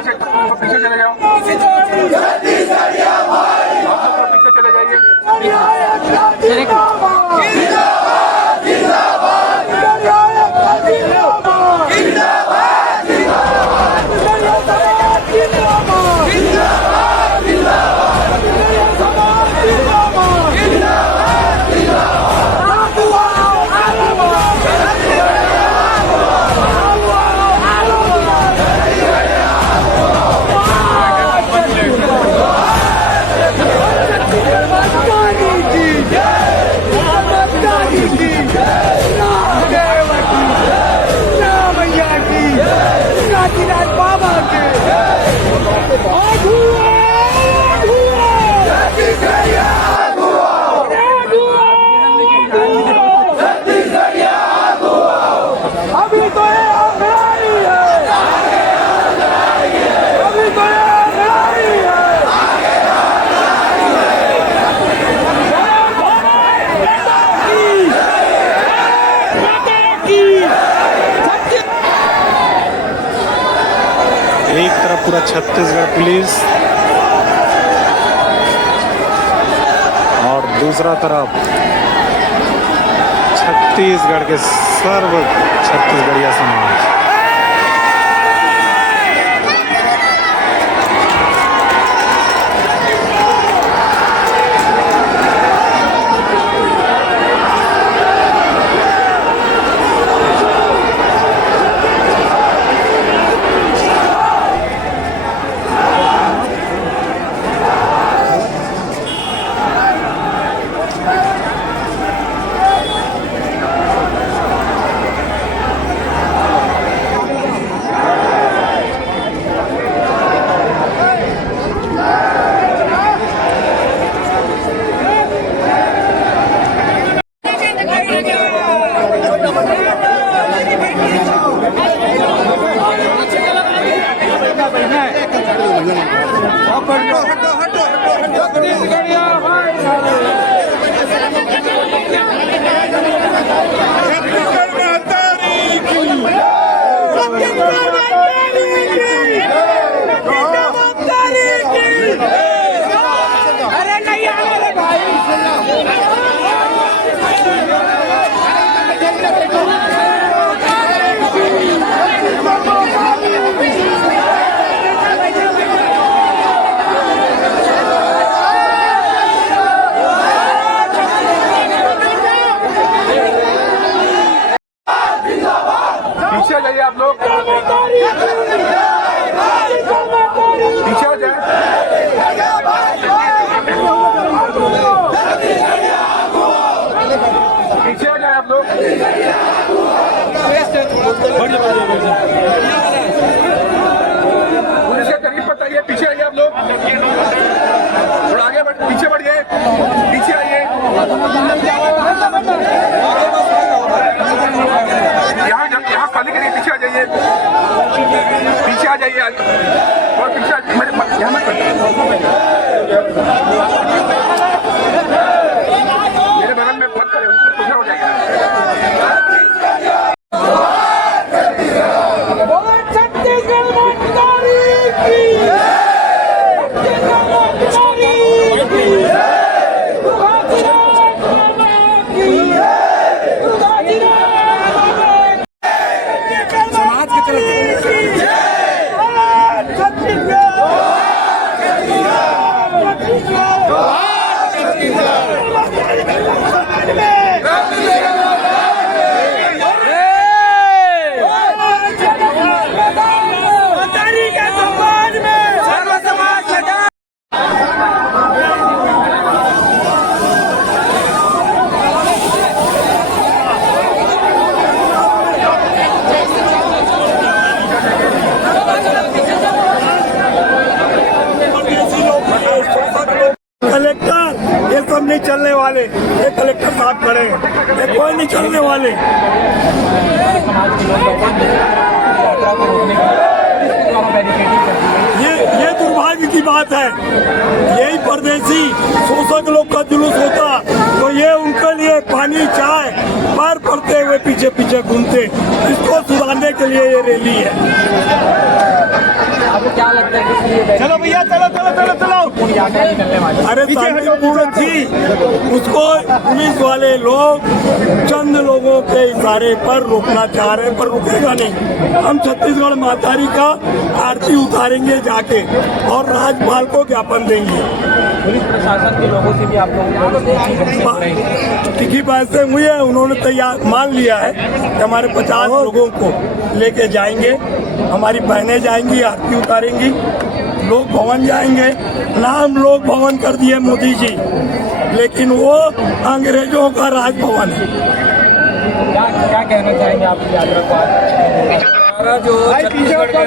पीछे चले जाओ, आप लोग पीछे चले जाइए। एक तरफ पूरा छत्तीसगढ़ पुलिस और दूसरा तरफ छत्तीसगढ़ के सर्व छत्तीसगढ़िया समाज। पीछे आ जाइए आप लोग, पीछे आ जाए। पीछे आ जाए आप लोग, पुलिस के करीब बताइए। पीछे आइए आप लोग, थोड़ा आगे बढ़, पीछे बढ़िए, पीछे आइए। यहाँ खाली करिए, पीछे आ जाइए, पीछे आ जाइए और पीछे यहाँ मत मेरे बगल में मत करें, ऊपर हो जाएगा। नहीं चलने वाले, ये कलेक्टर साहब खड़े हैं, ये कोई नहीं चलने वाले। ये दुर्भाग्य की बात है। यही परदेसी शोषक लोग का जुलूस होता तो ये उनके लिए पानी चाय पैर पड़ते हुए पीछे पीछे घूमते। इसको सुधारने के लिए ये रैली है। चलो भैया चलो चलो चलो चलो। अरे शांतिपूर्ण थी, उसको पुलिस वाले लोग चंद लोगों के इशारे पर रोकना चाह रहे हैं, पर रुकेगा नहीं। हम छत्तीसगढ़ मातारी का आरती उतारेंगे जाके और राज्यपाल को ज्ञापन देंगे। पुलिस प्रशासन के लोगों से भी आप लोग तीखी बात से हुई है, उन्होंने तैयार मान लिया है कि हमारे 50 लोगों को लेके जाएंगे, हमारी बहनें जाएंगी, आरती उतारेंगी, लोक भवन जाएंगे। नाम लोक भवन कर दिए मोदी जी, लेकिन वो अंग्रेजों का राजभवन है। क्या कहना चाहेंगे आप यात्रा को आज? हमारा जो छत्तीसगढ़ का